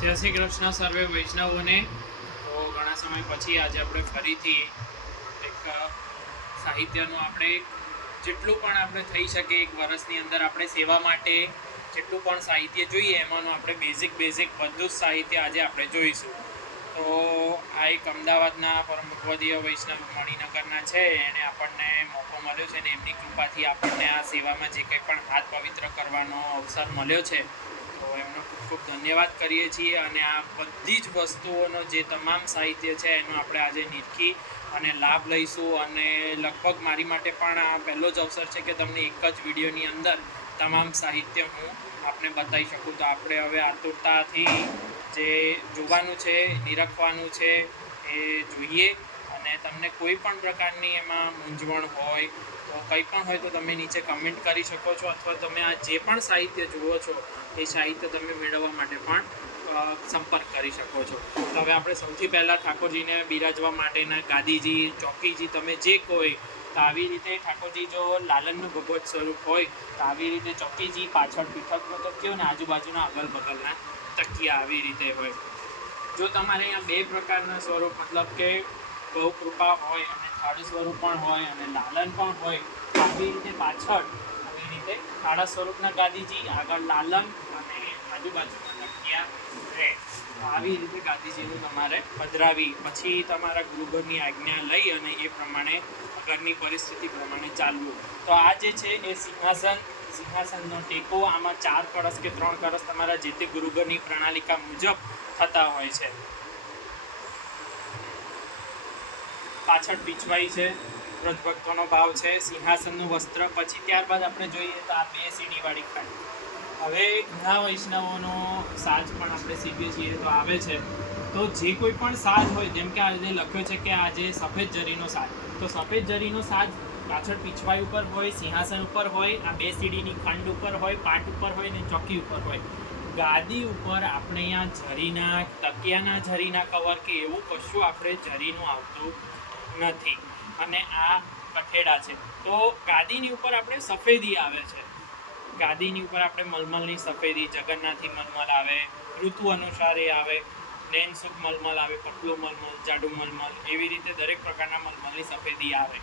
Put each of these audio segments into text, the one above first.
જય શ્રી કૃષ્ણ સર્વે વૈષ્ણવોને. તો ઘણા સમય પછી આજે આપણે ફરીથી એક સાહિત્યનું આપણે જેટલું પણ આપણે થઈ શકે એક વર્ષની અંદર આપણે સેવા માટે જેટલું પણ સાહિત્ય જોઈએ એમાંનું આપણે બેઝિક બધું જ સાહિત્ય આજે આપણે જોઈશું. તો આ એક અમદાવાદના પરમ ભગવદીય વૈષ્ણવ મણિનગરના છે, એણે આપણને મોકો મળ્યો છે ને એમની કૃપાથી આપણને આ સેવામાં જે કંઈ પણ હાથ પવિત્ર કરવાનો અવસર મળ્યો છે તો એમનો ખૂબ ખૂબ ધન્યવાદ કરીએ છીએ. અને આ બધી જ વસ્તુઓનો જે તમામ સાહિત્ય છે એનો આપણે આજે નિરખી અને લાભ લઈશું. અને લગભગ મારી માટે પણ આ પહેલો જ અવસર છે કે તમને એક જ વિડીયોની અંદર તમામ સાહિત્ય હું આપને બતાવી શકું. તો આપણે હવે આતુરતાથી જે જોવાનું છે, નિરખવાનું છે એ જોઈએ. અને તમને કોઈ પણ પ્રકારની એમાં મૂંઝવણ હોય તો કંઈ પણ હોય તો તમે નીચે કમેન્ટ કરી શકો છો, અથવા તમે આ જે પણ સાહિત્ય જુઓ છો એ સાહિત્ય તમે મેળવવા માટે પણ સંપર્ક કરી શકો છો. તો હવે આપણે સૌથી પહેલાં ઠાકોરજીને બિરાજવા માટેના ગાદીજી, ચોકીજી તમે જે કોઈ, તો આવી રીતે ઠાકોરજી જો લાલનનું ભગવત સ્વરૂપ હોય તો આવી રીતે ચોકીજી, પાછળ પીઠકનો તકિયો ને આજુબાજુના અગલ બગલના તકિયા આવી રીતે હોય. જો તમારે અહીંયા બે પ્રકારના સ્વરૂપ મતલબ કે બહુ કૃપા હોય અને થાળી સ્વરૂપ પણ હોય અને લાલન પણ હોય, આવી રીતે પાછળ આવી રીતે થાળા સ્વરૂપના ગાદીજી, આગળ લાલન અને આજુબાજુના તકિયા રહે. આવી રીતે ગાદીજીનું તમારે પધરાવી પછી તમારા ગુરુઘરની આજ્ઞા લઈ અને એ પ્રમાણે ઘરની પરિસ્થિતિ પ્રમાણે ચાલવું. તો આ જે છે એ સિંહાસનનો ટેકો, આમાં 4 કળશ કે 3 કળશ તમારા જે તે ગુરુઘરની પ્રણાલિકા મુજબ થતા હોય છે. પાછળ પીછવાઈ છે, વ્રતભક્તોનો ભાવ છે, સિંહાસનનું વસ્ત્ર. પછી ત્યારબાદ આપણે જોઈએ તો આ 2 સીડીવાળી ખાટ. હવે ઘણા વૈષ્ણવોનો સાજ પણ આપણે શીખીએ છીએ તો આવે છે. તો જે કોઈ પણ સાજ હોય, જેમ કે આજે લખ્યો છે કે આજે સફેદ જરીનો સાજ, તો સફેદ જરીનો સાજ પાછળ પીછવાઈ ઉપર હોય, સિંહાસન ઉપર હોય, આ 2 સીડીની ખંડ ઉપર હોય, પાટ ઉપર હોય ને ચોકી ઉપર હોય. ગાદી ઉપર આપણે અહીંયા જરીના તકિયાના જરીના કવર કે એવું કશું આપણે જરીનું આવતું નથી. અને આ કઠેડા છે. તો ગાદીની ઉપર આપણે સફેદી આવે છે. ગાદીની ઉપર આપણે મલમલની સફેદી, જગન્નાથી મલમલ આવે, ઋતુ અનુસાર એ આવે, નૈનસુખ મલમલ આવે, પટલું મલમલ, જાડું મલમલ, એવી રીતે દરેક પ્રકારના મલમલની સફેદી આવે.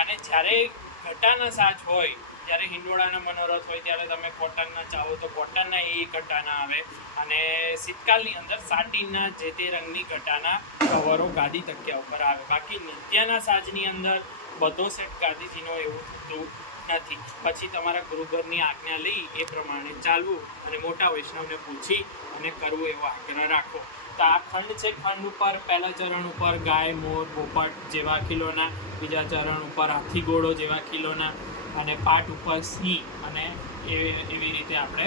અને જ્યારે ઘટાના સાજ હોય, જ્યારે હિંડોળાના મનોરથ હોય ત્યારે તમે કોટનના ચાહો તો કોટનના એ ઘટાના આવે. અને શીતકાલની અંદર સાટીના જે તે રંગની ઘટાના કવરો ગાદી તકિયા ઉપર આવે. બાકી નિત્યના સાજની અંદર બધો સેટ ગાદીજીનો એવું થતું નથી. પછી તમારા ગુરુઘરની આજ્ઞા લઈ એ પ્રમાણે ચાલવું અને મોટા વૈષ્ણવને પૂછી અને કરવું એવો આગ્રહ રાખો. તો આ ખંડ છે, ખંડ ઉપર પહેલા ચરણ ઉપર ગાય, મોર, પોપટ જેવા ખીલોના, બીજા ચરણ ઉપર હાથી ઘોડો જેવા ખીલોના, અને પાટ ઉપર સિંહ અને એવી રીતે આપણે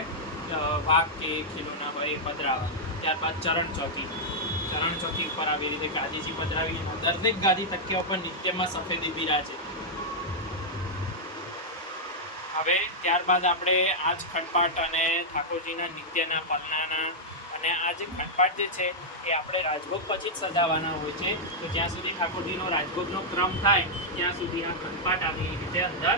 વાઘ કે ખીલોના હોય એ પધરાવા. ત્યારબાદ ચરણ ચોકી ઉપર આવી રીતે ગાદીજી પધરાવી. દરેક ગાદી તકિયા ઉપર નિત્યમાં સફેદી બિરાજે. હવે ત્યારબાદ આપણે આ જ ખંડપાટ અને ઠાકોરજીના નિત્યના પલનાના અને આ જે ખંડપાટ જે છે એ આપણે રાજભોગ પછી જ સજાવવાના હોય છે. તો જ્યાં સુધી ઠાકોરજીનો રાજભોગનો ક્રમ થાય ત્યાં સુધી આ ખંડપાટ આવી રીતે અંદર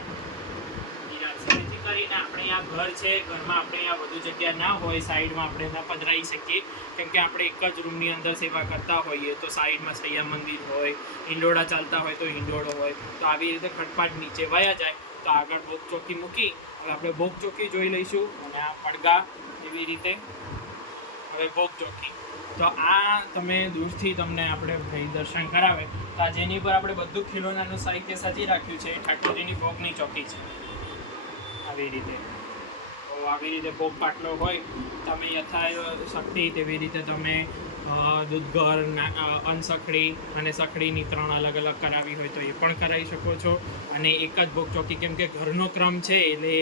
બિરાજશે. જેથી કરીને આપણે આ ઘર છે, ઘરમાં આપણે આ વધુ જગ્યા ના હોય, સાઈડમાં આપણે ના પધરાવી શકીએ. કેમ કે આપણે એક જ રૂમની અંદર સેવા કરતા હોઈએ તો સાઈડમાં સૈયા મંદિર હોય, હિંડોળા ચાલતા હોય તો હિંડોળો હોય. તો આવી રીતે ખંડપાટ નીચે વયા જાય. તો આગળ ભોગ ચોકી મૂકી હવે આપણે ભોગ ચોકી જોઈ લઈશું. અને આ પડઘા એવી રીતે. હવે ભોગ ચોકી, તો આ તમે દૂરથી તમને આપણે ભાઈ દર્શન કરાવે તો આ જેની પર આપણે બધું ખીલોનાનું સાહિત્ય સજી રાખ્યું છે એ ઠાકોરજીની ભોગની ચોકી છે. આવી રીતે તો આવી રીતે ભોગ પાટલો હોય, તમે યથાશક્તિ તેવી રીતે તમે દૂધઘર, અનસખડી અને સખડીની 3 અલગ અલગ કરાવી હોય તો એ પણ કરાવી શકો છો. અને એક જ ભોગ ચોકી, કેમ કે ઘરનો ક્રમ છે એટલે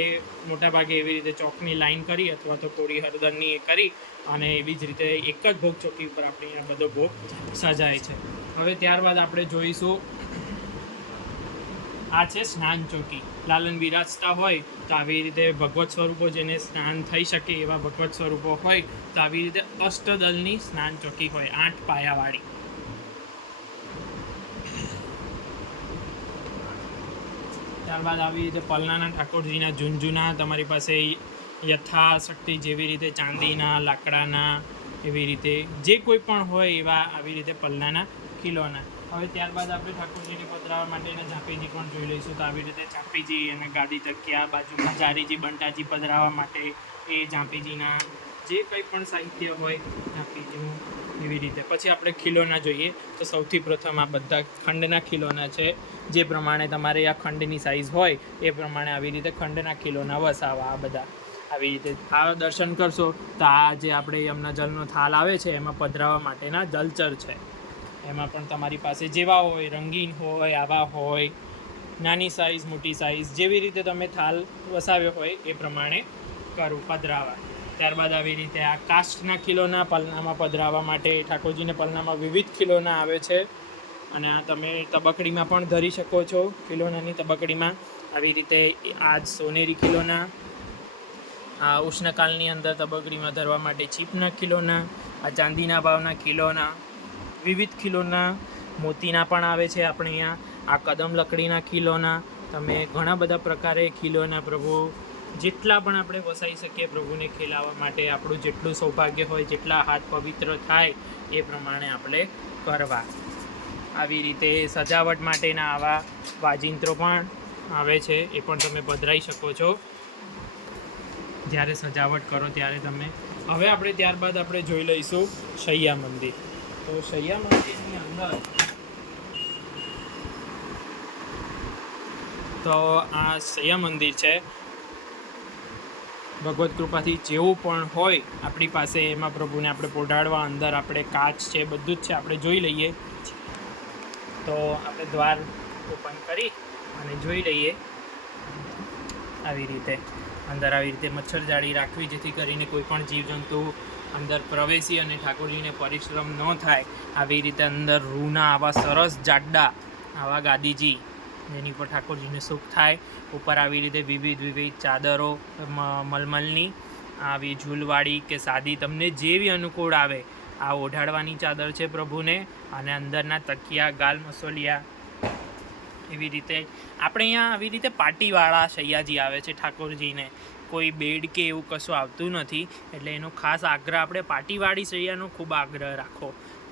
મોટાભાગે એવી રીતે ચોકની લાઈન કરી અથવા તો થોડી હળદરની એ કરી અને એવી જ રીતે એક જ ભોગ ચોકી ઉપર આપણે અહીંયા બધો ભોગ સજાય છે. હવે ત્યારબાદ આપણે જોઈશું આ છે સ્નાન ચોકી. લાલન બિરાજતા હોય તો આવી રીતે ભગવત સ્વરૂપો જેને સ્નાન થઈ શકે એવા ભગવત સ્વરૂપો હોય તો આવી રીતે અષ્ટદલની સ્નાન ચોકી હોય, 8 પાયાવાળી. ત્યારબાદ આવી રીતે પલનાના ઠાકોરજીના ઝુંઝુના તમારી પાસે યથાશક્તિ જેવી રીતે ચાંદીના, લાકડાના, એવી રીતે જે કોઈ પણ હોય એવા આવી રીતે પલ્લાના ખીલોના. હવે ત્યારબાદ આપણે ઠાકોરજીને પધરાવવા માટેના ઝાંપીજી પણ જોઈ લઈશું. તો આવી રીતે ઝાંપીજી અને ગાદી તકિયા, બાજુમાં જારીજી, બંટાજી પધરાવવા માટે એ ઝાંપીજીના જે કંઈ પણ સાહિત્ય હોય ઝાંપીજીનું એવી રીતે. પછી આપણે ખીલોના જોઈએ તો સૌથી પ્રથમ આ બધા ખંડના ખીલોના છે. જે પ્રમાણે તમારે આ ખંડની સાઇઝ હોય એ પ્રમાણે આવી રીતે ખંડના ખીલોના વસાવા. આ બધા આવી રીતે આ દર્શન કરશો તો આ જે આપણે યમુના જલનો થાલ આવે છે એમાં પધરાવવા માટેના જલચર છે. એમાં પણ તમારી પાસે જેવા હોય, રંગીન હોય, આવા હોય, નાની સાઇઝ, મોટી સાઇઝ, જેવી રીતે તમે થાલ વસાવ્યો હોય એ પ્રમાણે કરવું, પધરાવા. ત્યારબાદ આવી રીતે આ કાસ્ટના ખીલોના પલનામાં પધરાવવા માટે ઠાકોરજીને પલનામાં વિવિધ ખીલોના આવે છે. અને આ તમે તબકડીમાં પણ ધરી શકો છો. ખીલોનાની તબકડીમાં આવી રીતે આ સોનેરી ખીલોના, આ ઉષ્ણકાલની અંદર તબકડીમાં ધરવા માટે ચીપના ખીલોના, આ ચાંદીના ભાવના ખીલોના, વિવિધ ખીલોના, મોતીના પણ આવે છે આપણે અહીંયા. આ કદમ લકડીના ખીલોના, તમે ઘણા બધા પ્રકારે ખીલોના પ્રભુ જેટલા પણ આપણે વસાઈ શકીએ પ્રભુને ખીલાવવા માટે. આપણું જેટલું સૌભાગ્ય હોય, જેટલા હાથ પવિત્ર થાય એ પ્રમાણે આપણે કરવા. આવી રીતે સજાવટ માટેના આવા વાજિંત્રો પણ આવે છે, એ પણ તમે પધરાઈ શકો છો જ્યારે સજાવટ કરો ત્યારે તમે. હવે આપણે ત્યારબાદ આપણે જોઈ લઈશું શૈયા મંદિર. તો શૈયા મંદિરની અંદર તો આ શૈયા મંદિર છે. ભગવત કૃપાથી જેવું પણ હોય આપણી પાસે એમાં પ્રભુને આપણે પોઢાડવા. અંદર આપણે કાચ છે, બધું જ છે, આપણે જોઈ લઈએ. તો આપણે દ્વાર ઓપન કરી અને જોઈ લઈએ. આવી રીતે અંદર આવી રીતે મચ્છર જાળી રાખવી, જેથી કરીને કોઈ પણ જીવજંતુ અંદર પ્રવેશી અને ઠાકોરજીને પરિશ્રમ ન થાય. આવી રીતે અંદર રૂના આવા સરસ જાડા આવા ગાદીજી, જેની પર ઠાકોરજીને સુખ થાય. ઉપર આવી રીતે વિવિધ ચાદરો મલમલની, આવી ઝૂલવાળી કે સાદી, તમને જેવી અનુકૂળ આવે આ ઓઢાડવાની ચાદર છે પ્રભુને. અને અંદરના તકિયા, ગાલ મસોલિયા, એવી રીતે આપણે અહીંયા આવી રીતે પાટીવાળા શૈયાજી આવે છે ઠાકોરજીને. કોઈ બેડ કે એવું કશું આવતું નથી, એટલે એનો ખાસ આગ્રહ આપણે પાટીવાળી શૈયાનો ખૂબ આગ્રહ રાખો.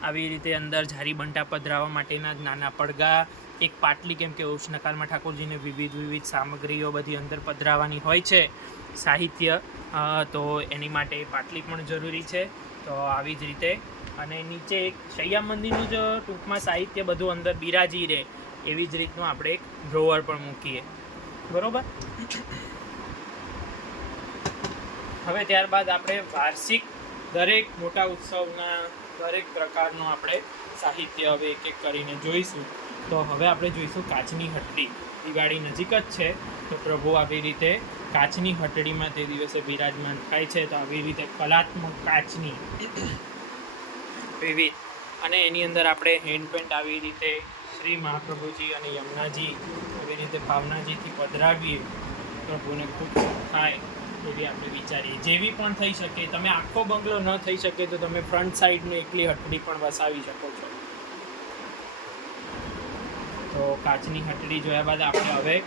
આવી રીતે અંદર ઝારી બંટા પધરાવવા માટેના નાના પડઘા, એક પાટલી, કેમ કે ઉષ્ણકાલમાં ઠાકોરજીને વિવિધ સામગ્રીઓ બધી અંદર પધરાવવાની હોય છે, સાહિત્ય, તો એની માટે પાટલી પણ જરૂરી છે. તો આવી જ રીતે અને નીચે એક શૈયા મંદિરનું જ ટૂંકમાં સાહિત્ય બધું અંદર બિરાજી રહે એવી જ રીતનું આપણે એક ડ્રોવર પણ મૂકીએ. બરાબર. હવે ત્યારબાદ આપણે વાર્ષિક દરેક મોટા ઉત્સવના દરેક પ્રકારનું આપણે સાહિત્ય હવે એક એક કરીને જોઈશું. તો હવે આપણે જોઈશું કાચની હટડી. દિવાળી નજીક જ છે, તો પ્રભુ આવી રીતે કાચની હટડીમાં તે દિવસે બિરાજમાન થાય છે. તો આવી રીતે કલાત્મક કાચની વિવિધ, અને એની અંદર આપણે હેન્ડ પેન્ટ આવી રીતે શ્રી મહાપ્રભુજી અને યમુનાજી આવી રીતે ભાવનાજીથી પધરાવીએ, પ્રભુને ખૂબ સુખ થાય એવી આપણે વિચારીએ. જેવી પણ થઈ શકે, તમે આખો બંગલો ન થઈ શકે તો તમે ફ્રન્ટ સાઈડનું એકલી હટડી પણ વસાવી શકો છો. તો કાચની હટડી જોયા બાદ આપણે હવે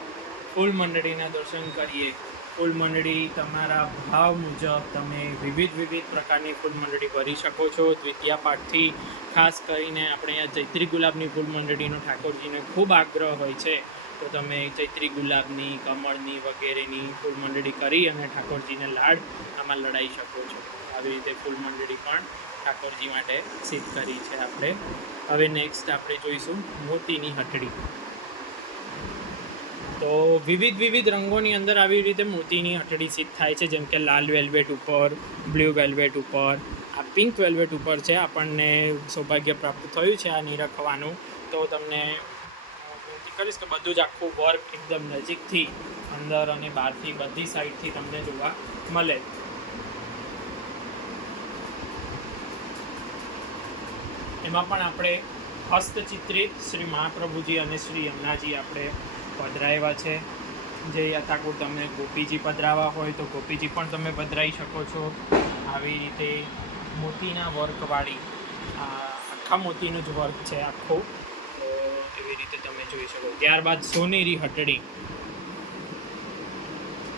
ફૂલ મંડળીના દર્શન કરીએ. ફૂલ મંડળી તમારા ભાવ મુજબ તમે વિવિધ પ્રકારની ફૂલ મંડળી ભરી શકો છો. દ્વિતીયા પાઠથી ખાસ કરીને આપણે અહીંયા ચૈત્રી ગુલાબની ફૂલ મંડળીનો ઠાકોરજીને ખૂબ આગ્રહ હોય છે. તો તમે ચૈત્રી ગુલાબની, કમળની વગેરેની ફૂલ મંડળી કરી અને ઠાકોરજીને લાડ આમાં લડાઈ શકો છો. આવી રીતે ફૂલ મંડળી પણ ઠાકોરજી માટે સિદ્ધ કરી છે આપણે. હવે નેક્સ્ટ આપણે જોઈશું મોતીની હટડી. તો વિવિધ રંગોની અંદર આવી રીતે મોતીની હટડી સિદ્ધ થાય છે, જેમ કે લાલ વેલ્વેટ ઉપર, બ્લુ વેલ્વેટ ઉપર, આ પિંક વેલ્વેટ ઉપર છે. આપણને સૌભાગ્ય પ્રાપ્ત થયું છે આ નિરખવાનું. તો તમને વિનંતી કરીશ કે બધું જ આખું વર્ક એકદમ નજીકથી અંદર અને બહારથી બધી સાઈડથી તમને જોવા મળે. એમાં પણ આપણે હસ્તચિત્રિત શ્રી મહાપ્રભુજી અને શ્રી યમુનાજી આપણે પધરાવ્યા છે. જે યથાકૂળ તમને ગોપીજી પધરાવા હોય તો ગોપીજી પણ તમે પધરાવી શકો છો. આવી રીતે મોતીના વર્કવાળી, આખા મોતીનું જ વર્ક છે આખું, તો એવી રીતે તમે જોઈ શકો. ત્યારબાદ સોનેરી હટડી.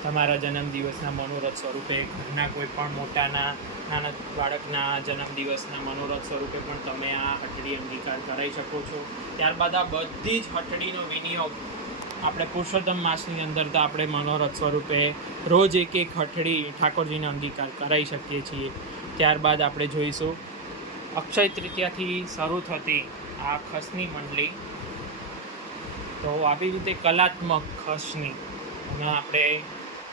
તો તમારા જન્મદિવસના મનોરથ સ્વરૂપે, ઘરના કોઈ પણ મોટાના નાના બાળકના જન્મદિવસના મનોરથ સ્વરૂપે પણ તમે આ હટડી અંગીકાર કરાવી શકો છો. ત્યારબાદ આ બધી જ હટડીનો વિનિયોગ આપણે પુરુષોત્તમ માસની અંદર તો આપણે મનોરથ સ્વરૂપે રોજ એક હટડી ઠાકોરજીને અંગીકાર કરાવી શકીએ છીએ. ત્યારબાદ આપણે જોઈશું અક્ષય તૃતીયાથી શરૂ થતી આ ખસની મંડળી. તો આવી રીતે કલાત્મક ખસની અને આપણે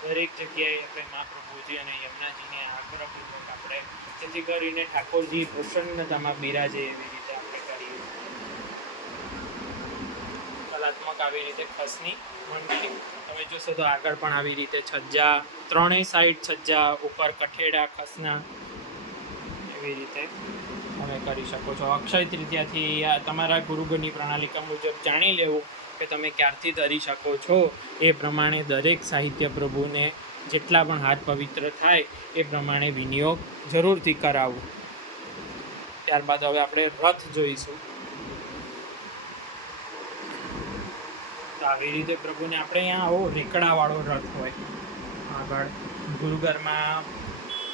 દરેક જગ્યાએ આપણે મહાપ્રભુજી અને યમુનાજીને આગ્રહપૂર્વક આપણે જેથી કરીને ઠાકોરજી પ્રસન્નતામાં બિરાજે એવી રીતે આપણે કરીએ. કલાત્મક આવી રીતે ખસની મંડળી તમે જોશો તો આગળ પણ આવી રીતે છજ્જા, ત્રણેય સાઈડ છજ્જા, ઉપર કઠેડા ખસના, એવી રીતે તમે કરી શકો છો. અક્ષય તૃતીયાથી તમારા ગુરુગણની પ્રણાલિકા મુજબ જાણી લેવું કે તમે ક્યારથી ધરી શકો છો. એ પ્રમાણે દરેક સાહિત્ય પ્રભુને જેટલા પણ હાથ પવિત્ર થાય એ પ્રમાણે વિનિયોગ જરૂરથી કરાવવું. ત્યારબાદ હવે આપણે રથ જોઈશું. તો આવી રીતે પ્રભુને આપણે અહીંયા આવો રેકડાવાળો રથ હોય, આગળ ગુરુઘરમાં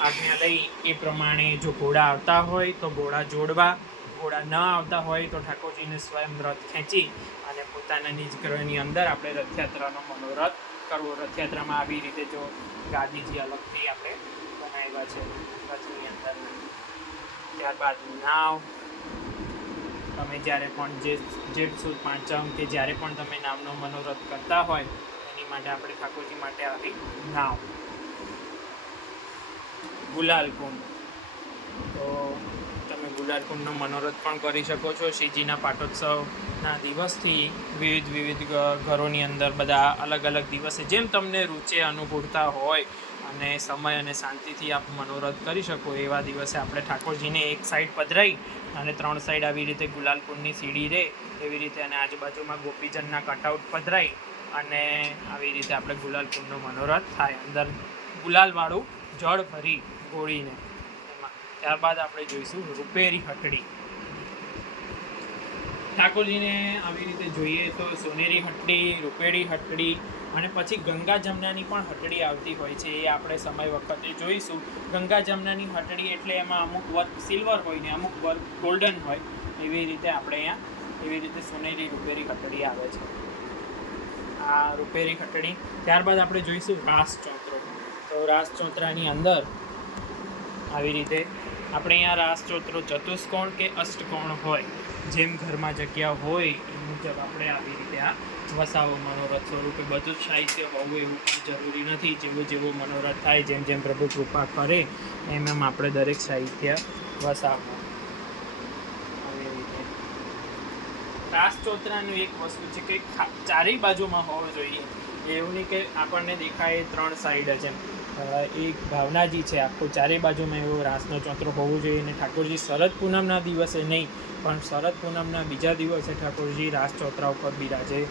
આજ્ઞા લઈ એ પ્રમાણે જો ઘોડા આવતા હોય તો ઘોડા જોડવા, ઘોડા ન આવતા હોય તો ઠાકોરજીને સ્વયં રથ ખેંચી અને પોતાના નિજ ગ્રહની અંદર આપણે રથયાત્રાનો મનોરથ કરવો. રથયાત્રામાં આવી રીતે જો ગાદીજી અલગથી આપણે બનાવ્યા છે રથની અંદર. ત્યારબાદ નાવ, તમે જ્યારે પણ જેઠ સુદ પાંચમ કે જ્યારે પણ તમે નામનો મનોરથ કરતા હોય એની માટે આપણે ઠાકોરજી માટે આવી નાવ. ગુલાલ કુંડ, તો તમે ગુલાલ કુંડનો મનોરથ પણ કરી શકો છો. શ્રીજીના પાટોત્સવના દિવસથી વિવિધ ઘરોની અંદર બધા અલગ અલગ દિવસે જેમ તમને રૂચે અનુકૂળતા હોય અને સમય અને શાંતિથી આપ મનોરથ કરી શકો એવા દિવસે આપણે ઠાકોરજીને એક સાઈડ પધરાઈ અને 3 સાઈડ આવી રીતે ગુલાલ કુંડની સીડી રહે એવી રીતે, અને આજુબાજુમાં ગોપીજનના કટઆઉટ પધરાઈ અને આવી રીતે આપણે ગુલાલ કુંડનો મનોરથ થાય, અંદર ગુલાલવાળું જળ ભરી ગોળીને એમાં. ત્યારબાદ આપણે જોઈશું રૂપેરી હટડી. ઠાકોરજીને આવી રીતે જોઈએ તો સોનેરી હટડી, રૂપેરી હટડી અને પછી ગંગા જમનાની પણ હટડી આવતી હોય છે. એ આપણે સમય વખતે જોઈશું. ગંગા જમનાની હટડી એટલે એમાં અમુક વર્ક સિલ્વર હોય ને અમુક વર્ક ગોલ્ડન હોય, એવી રીતે આપણે અહીંયા એવી રીતે સોનેરી રૂપેરી હટડી આવે છે, આ રૂપેરી હટડી. ત્યારબાદ આપણે જોઈશું રાસ ચોતરો. તો રાસ ચોતરાની અંદર આવી રીતે આપણે અહીંયા રાસ ચોતરો ચતુષ્કોણ કે અષ્ટકોણ હોય, જેમ ઘરમાં જગ્યા હોય એ મુજબ આપણે આવી રીતે આ વસાવો મનોરથ સ્વરૂપે. બધું જ સાહિત્ય હોવું એવું પણ જરૂરી નથી. જેવો મનોરથ થાય, જેમ જેમ પ્રભુ કૃપા કરે એમ આપણે દરેક સાહિત્ય વસાવવું. આવી રીતે રાસ ચોતરાનું એક વસ્તુ છે કે ચારેય બાજુમાં હોવો જોઈએ. એવું નહીં કે આપણને દેખાય 3 સાઈડ જ એમ. એક ભાવનાજી છે, આખું ચારેય બાજુમાં એવો રાસનો ચોતરો હોવો જોઈએ. અને ઠાકોરજી શરદ પૂનમના દિવસે નહીં પણ શરદ પૂનમના બીજા દિવસે ઠાકોરજી રાસ ચોતરા ઉપર બિરાજે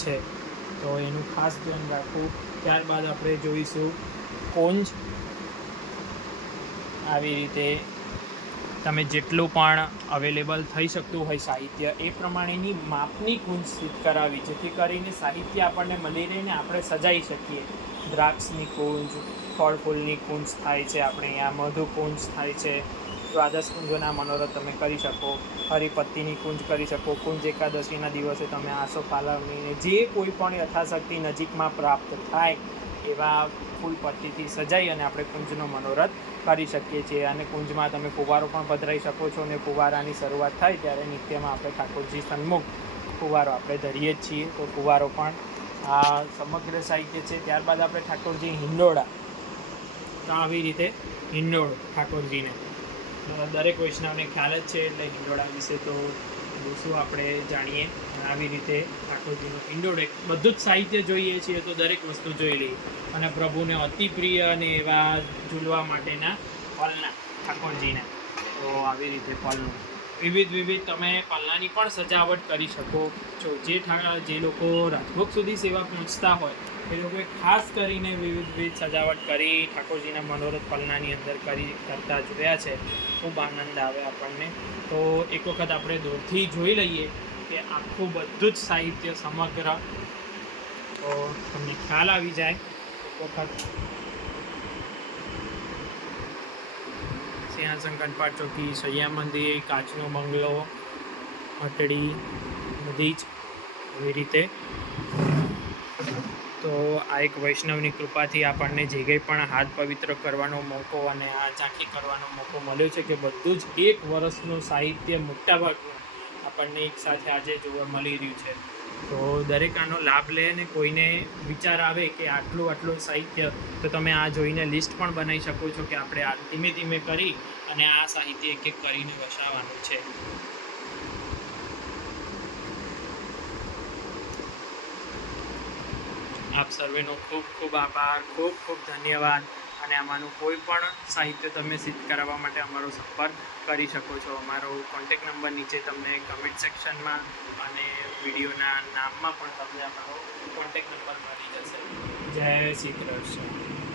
છે, તો એનું ખાસ ધ્યાન રાખવું. ત્યારબાદ આપણે જોઈશું કુંજ. આવી રીતે તમે જેટલું પણ અવેલેબલ થઈ શકતું હોય સાહિત્ય એ પ્રમાણેની માપની કુંજ સ્થિત કરાવી, જેથી કરીને સાહિત્ય આપણને મળી રહીને આપણે સજાઈ શકીએ. દ્રાક્ષની કુંજ, ફળ ફૂલની કુંજ થાય છે, આપણે અહીંયા મધુ કુંજ થાય છે. દ્વાદશ કુંજોના મનોરથ તમે કરી શકો, હરિપત્તીની કુંજ કરી શકો. કુંજ એકાદશીના દિવસે તમે આસો પાલવણીને જે કોઈ પણ યથાશક્તિ નજીકમાં પ્રાપ્ત થાય એવા ફૂલપત્તીથી સજાઈ અને આપણે કુંજનો મનોરથ કરી શકીએ છીએ. અને કુંજમાં તમે ફુવારો પણ પધરાઈ શકો છો, અને ફુવારાની શરૂઆત થાય ત્યારે નિત્યમાં આપણે ઠાકોરજી સન્મુખ ફુવારો આપણે ધરીએ જ છીએ, તો ફુવારો પણ આ સમગ્ર સાહિત્ય છે. ત્યારબાદ આપણે ઠાકોરજી હિંડોળા. તો આવી રીતે હિંડોળ ઠાકોરજીને દરેક વૈષ્ણવને ખ્યાલ જ છે, એટલે હિંડોળા વિશે તો શું આપણે જાણીએ. આવી રીતે ઠાકોરજીનો હિંડોળ એક બધું જ સાહિત્ય જોઈએ છીએ તો દરેક વસ્તુ જોઈ લઈએ. અને પ્રભુને અતિ પ્રિય અને એવા ઝૂલવા માટેના પલના ઠાકોરજીને, તો આવી રીતે પલનું વિવિધ તમે પલનાની પણ સજાવટ કરી શકો છો. જે લોકો રાજભોગ સુધી સેવા પહોંચતા હોય એ લોકોએ ખાસ કરીને વિવિધ સજાવટ કરી ઠાકોરજીના મનોરથ પલનાની અંદર કરતા જોયા છે. ખૂબ આનંદ આવે આપણને. તો એક વખત આપણે દૂરથી જોઈ લઈએ કે આખું બધું જ સાહિત્ય સમગ્ર, તો તમને ખ્યાલ આવી જાય કે વખત સિંહાસન કનપાટ ચોકી, સૈયા મંદિર, કાચનો બંગલો, હટડી, બધી જ એવી રીતે. તો આ એક વૈષ્ણવની કૃપાથી આપણને જે કંઈ પણ હાથ પવિત્ર કરવાનો મોકો અને આ ઝાંખી કરવાનો મોકો મળ્યો છે કે બધું જ એક વર્ષનું સાહિત્ય મોટાભાગનું આપણને એક સાથે આજે જોવા મળી રહ્યું છે. તો દરેક આનો લાભ લે ને કોઈને વિચાર આવે કે આટલું સાહિત્ય, તો તમે આ જોઈને લિસ્ટ પણ બનાવી શકો છો કે આપણે આ ધીમે ધીમે કરી અને આ સાહિત્ય એક એક કરીને વસાવવાનું છે. આપ સર્વેનો ખૂબ ખૂબ આભાર, ખૂબ ખૂબ ધન્યવાદ. અને આમાંનું કોઈ પણ સાહિત્ય તમે સિદ્ધ કરાવવા માટે અમારો સંપર્ક કરી શકો છો. અમારો કોન્ટેક નંબર નીચે તમને કમેન્ટ સેક્શનમાં અને વિડીયોના નામમાં પણ તમને અમારો કોન્ટેક નંબર મળી જશે. જય શ્રી કૃષ્ણ.